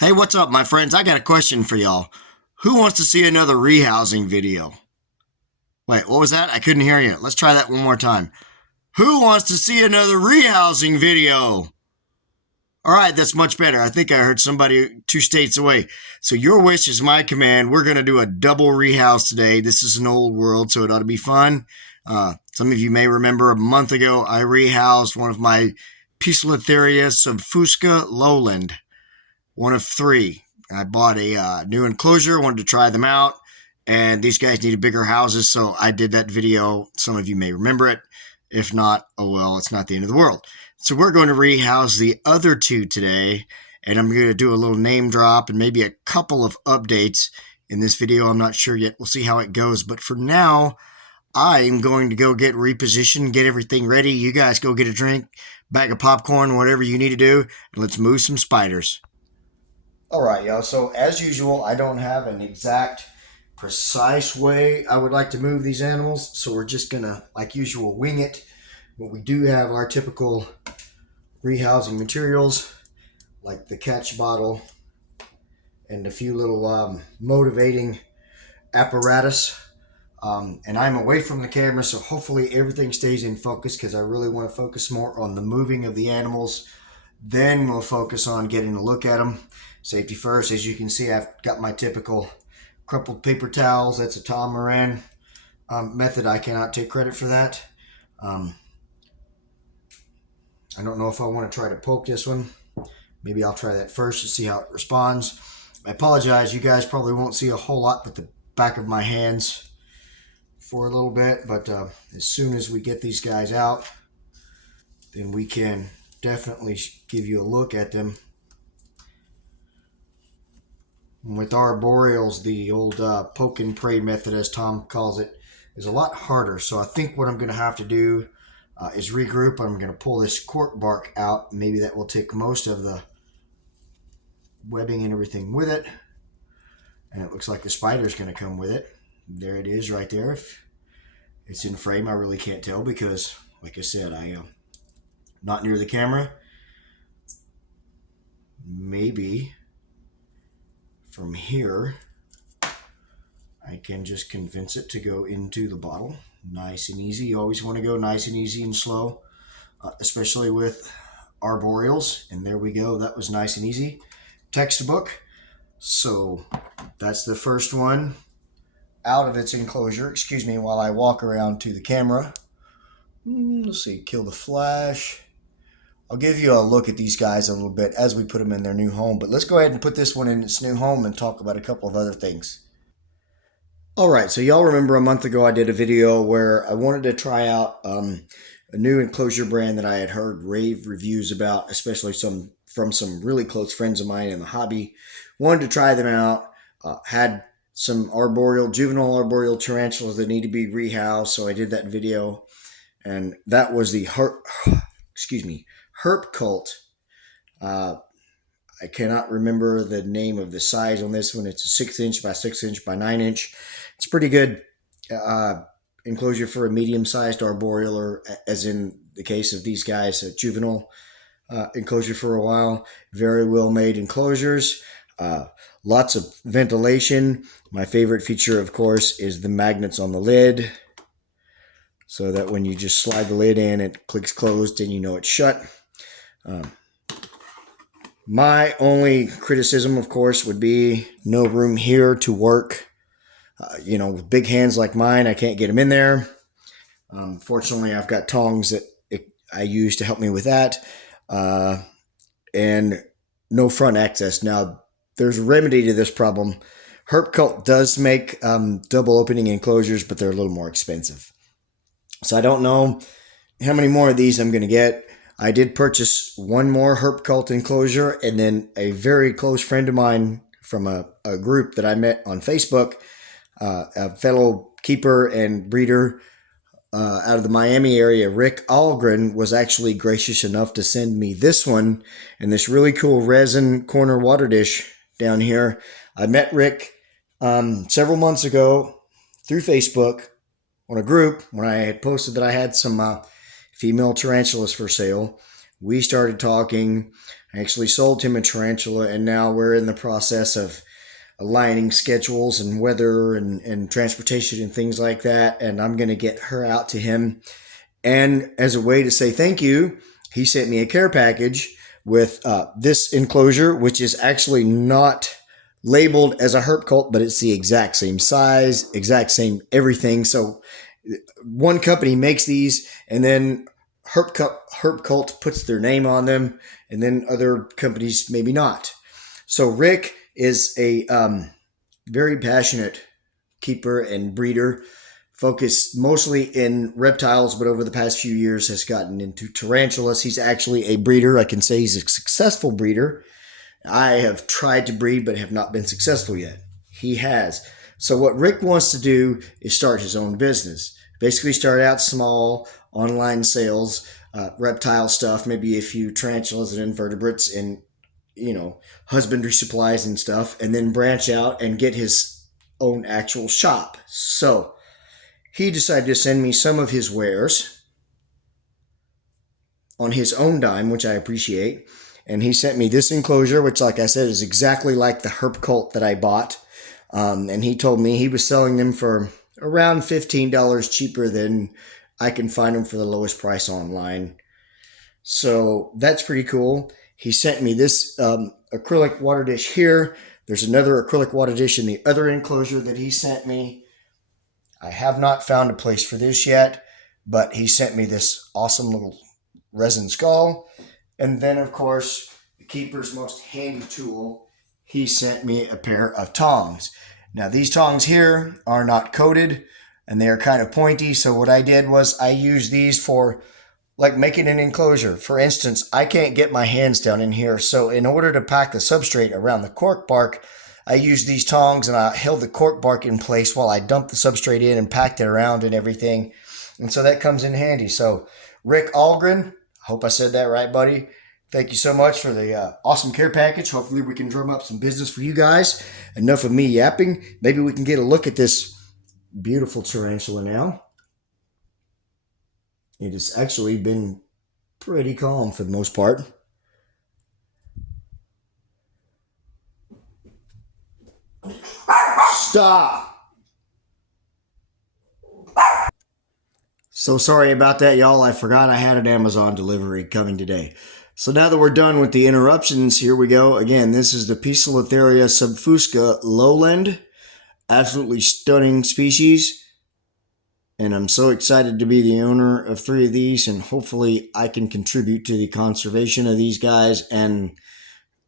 Hey, what's up, my friends? I got a question for y'all. Who wants to see another rehousing video? Wait, what was that? I couldn't hear you. Let's try that one more time. Who wants to see another rehousing video? All right, that's much better. I think I heard somebody 2 states away. So your wish is my command. We're going to do a double rehouse today. This is an old world, so it ought to be fun. Some of you may remember a month ago, I rehoused one of my Poecilotheria subfusca lowland, one of three. I bought a new enclosure, wanted to try them out, and these guys needed bigger houses, so I did that video. Some of you may remember it. If not, oh well, it's not the end of the world. So we're going to rehouse the other two today, and I'm going to do a little name drop and maybe a couple of updates in this video. I'm not sure yet. We'll see how it goes. But for now, I'm going to go get repositioned, get everything ready. You guys go get a drink, bag of popcorn, whatever you need to do, and let's move some spiders. All right, y'all. So as usual, I don't have an exact, precise way I would like to move these animals. So we're just going to, like usual, wing it. But we do have our typical rehousing materials, like the catch bottle and a few little motivating apparatus. And I'm away from the camera, so hopefully everything stays in focus because I really want to focus more on the moving of the animals. Then we'll focus on getting a look at them. Safety first. As you can see, I've got my typical crumpled paper towels. That's a Tom Moran method. I cannot take credit for that. I don't know if I want to try to poke this one. Maybe I'll try that first to see how it responds. I apologize. You guys probably won't see a whole lot but the back of my hands for a little bit. But as soon as we get these guys out, then we can definitely give you a look at them. With arboreals, the old poke and pray method, as Tom calls it, is a lot harder. So I think what I'm going to have to do is regroup. I'm going to pull this cork bark out. Maybe that will take most of the webbing and everything with it. And it looks like the spider's going to come with it. There it is right there. If it's in frame, I really can't tell because, like I said, I am not near the camera. Maybe from here, I can just convince it to go into the bottle. Nice and easy. You always want to go nice and easy and slow, especially with arboreals. And there we go. That was nice and easy. Textbook. So that's the first one out of its enclosure. Excuse me while I walk around to the camera. Let's see. Kill the flash. I'll give you a look at these guys a little bit as we put them in their new home. But let's go ahead and put this one in its new home and talk about a couple of other things. All right, so y'all remember a month ago I did a video where I wanted to try out a new enclosure brand that I had heard rave reviews about, especially from some really close friends of mine in the hobby. Wanted to try them out. Had some juvenile arboreal tarantulas that need to be rehoused, so I did that video. And that was the Herp Cult. I cannot remember the name of the size on this one. It's a 6-inch by 6-inch by 9-inch. It's pretty good enclosure for a medium-sized arboreal, or as in the case of these guys, a juvenile enclosure for a while. Very well-made enclosures. Lots of ventilation. My favorite feature, of course, is the magnets on the lid, so that when you just slide the lid in, it clicks closed and you know it's shut. My only criticism, of course, would be no room here to work. With big hands like mine, I can't get them in there. Fortunately, I've got tongs that I use to help me with that. And no front access. Now, there's a remedy to this problem. Herp Cult does make double opening enclosures, but they're a little more expensive. So I don't know how many more of these I'm going to get. I did purchase one more Herp Cult enclosure, and then a very close friend of mine from a group that I met on Facebook, a fellow keeper and breeder out of the Miami area, Rick Algren, was actually gracious enough to send me this one and this really cool resin corner water dish down here. I met Rick several months ago through Facebook on a group when I had posted that I had some female tarantulas for sale. We started talking. I actually sold him a tarantula, and now we're in the process of aligning schedules and weather and transportation and things like that. And I'm going to get her out to him. And as a way to say thank you, he sent me a care package with this enclosure, which is actually not labeled as a herp cult, but it's the exact same size, exact same everything. So one company makes these, and then Herp Cult puts their name on them, and then other companies maybe not. So Rick is a very passionate keeper and breeder, focused mostly in reptiles, but over the past few years has gotten into tarantulas. He's actually a breeder. I can say he's a successful breeder. I have tried to breed, but have not been successful yet. He has. So what Rick wants to do is start his own business. Basically start out small, online sales, reptile stuff, maybe a few tarantulas and invertebrates and, husbandry supplies and stuff, and then branch out and get his own actual shop. So he decided to send me some of his wares on his own dime, which I appreciate. And he sent me this enclosure, which, like I said, is exactly like the Herp Cult that I bought. And he told me he was selling them for around $15 cheaper than I can find them for the lowest price online. So that's pretty cool. He sent me this acrylic water dish here. There's another acrylic water dish in the other enclosure that he sent me. I have not found a place for this yet, but he sent me this awesome little resin skull. And then, of course, the keeper's most handy tool, he sent me a pair of tongs. Now, these tongs here are not coated, and they are kind of pointy. So what I did was I used these for like making an enclosure. For instance, I can't get my hands down in here. So in order to pack the substrate around the cork bark, I used these tongs and I held the cork bark in place while I dumped the substrate in and packed it around and everything. And so that comes in handy. So Rick Algren, hope I said that right, buddy. Thank you so much for the awesome care package. Hopefully we can drum up some business for you guys. Enough of me yapping. Maybe we can get a look at this beautiful tarantula now. It has actually been pretty calm for the most part. Stop! So sorry about that, y'all. I forgot I had an Amazon delivery coming today. So now that we're done with the interruptions, here we go. Again, this is the Poecilotheria subfusca lowland. Absolutely stunning species. And I'm so excited to be the owner of 3 of these, and hopefully I can contribute to the conservation of these guys and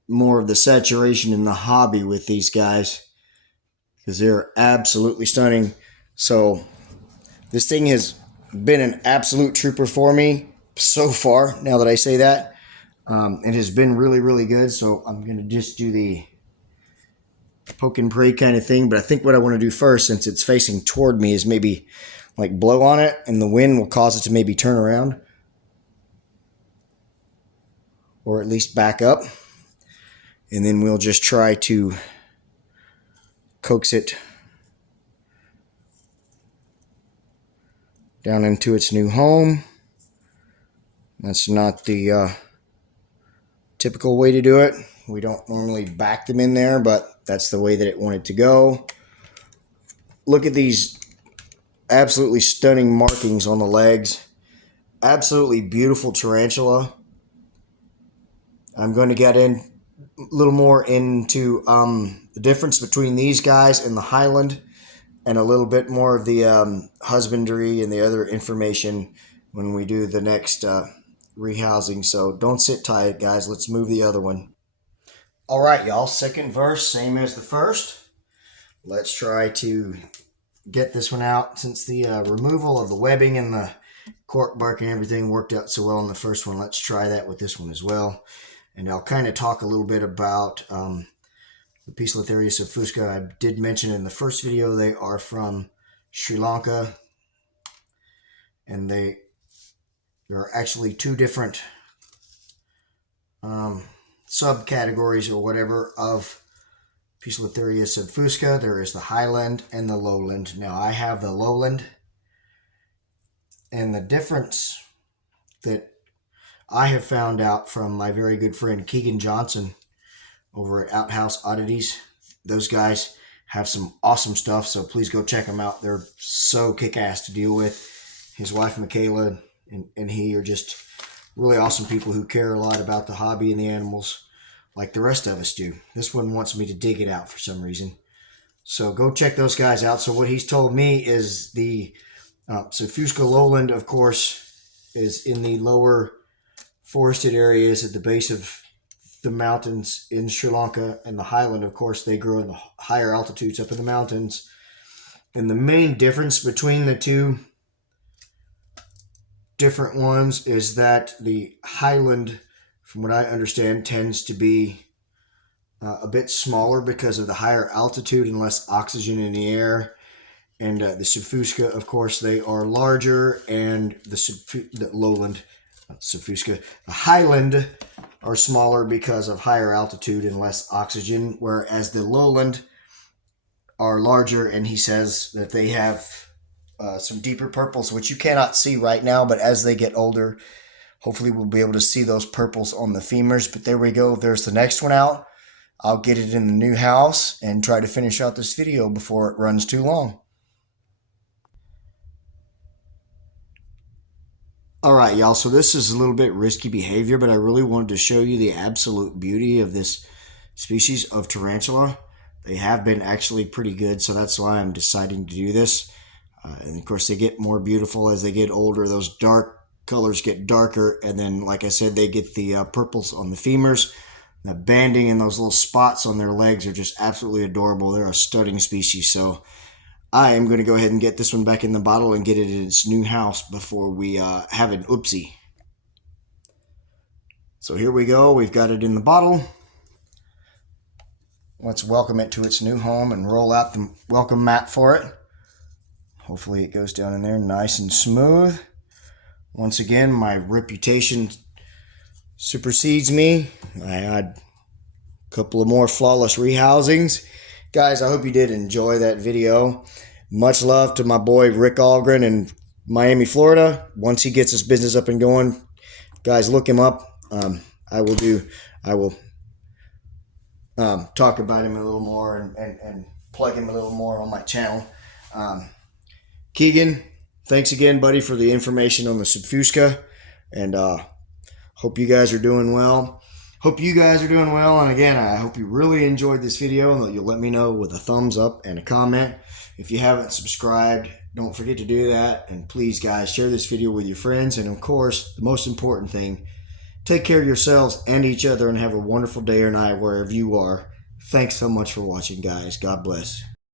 more of the saturation in the hobby with these guys, because they're absolutely stunning. So this thing has been an absolute trooper for me so far, now that I say that. It has been really, really good. So I'm going to just do the poke and pray kind of thing. But I think what I want to do first, since it's facing toward me, is maybe like blow on it, and the wind will cause it to maybe turn around or at least back up. And then we'll just try to coax it down into its new home. That's not the typical way to do it. We don't normally back them in there, but that's the way that it wanted to go. Look at these absolutely stunning markings on the legs. Absolutely beautiful tarantula. I'm going to get in a little more into the difference between these guys and the Highland, and a little bit more of the husbandry and the other information when we do the next rehousing. So don't sit tight, guys. Let's move the other one. All right, y'all. Second verse, same as the first. Let's try to get this one out, since the removal of the webbing and the cork bark and everything worked out so well in the first one. Let's try that with this one as well. And I'll kind of talk a little bit about the Poecilotheria subfusca. I did mention in the first video they are from Sri Lanka, and there are actually 2 different subcategories or whatever of Poecilotheria subfusca. There is the highland and the lowland. Now I have the lowland, and the difference that I have found out from my very good friend Keegan Johnson over at Outhouse Oddities. Those guys have some awesome stuff, so please go check them out. They're so kick-ass to deal with. His wife Michaela and he are just really awesome people who care a lot about the hobby and the animals like the rest of us do. This one wants me to dig it out for some reason. So go check those guys out. So what he's told me is the subfusca lowland, of course, is in the lower forested areas at the base of the mountains in Sri Lanka, and the highland, of course, they grow in the higher altitudes up in the mountains. And the main difference between the two different ones is that the highland, from what I understand, tends to be a bit smaller because of the higher altitude and less oxygen in the air. And the subfusca, of course, they are larger, and the lowland, subfusca, the highland are smaller because of higher altitude and less oxygen, whereas the lowland are larger, and he says that they have some deeper purples, which you cannot see right now, but as they get older, hopefully we'll be able to see those purples on the femurs. But there we go. There's the next one out. I'll get it in the new house and try to finish out this video before it runs too long. All right, y'all, so this is a little bit risky behavior, but I really wanted to show you the absolute beauty of this species of tarantula. They have been actually pretty good, so that's why I'm deciding to do this. And of course, they get more beautiful as they get older. Those dark colors get darker, and then, like I said, they get the purples on the femurs. The banding and those little spots on their legs are just absolutely adorable. They're a stunning species, so I am going to go ahead and get this one back in the bottle and get it in its new house before we have an oopsie. So here we go. We've got it in the bottle. Let's welcome it to its new home and roll out the welcome mat for it. Hopefully it goes down in there nice and smooth. Once again, my reputation supersedes me. I had a couple of more flawless rehousings. Guys, I hope you did enjoy that video. Much love to my boy Rick Algren in Miami, Florida. Once he gets his business up and going, guys, look him up. I will talk about him a little more and plug him a little more on my channel. Keegan, thanks again, buddy, for the information on the subfusca, and hope you guys are doing well. And again, I hope you really enjoyed this video, and that you'll let me know with a thumbs up and a comment. If you haven't subscribed, don't forget to do that. And please, guys, share this video with your friends. And of course, the most important thing, take care of yourselves and each other, and have a wonderful day or night wherever you are. Thanks so much for watching, guys. God bless.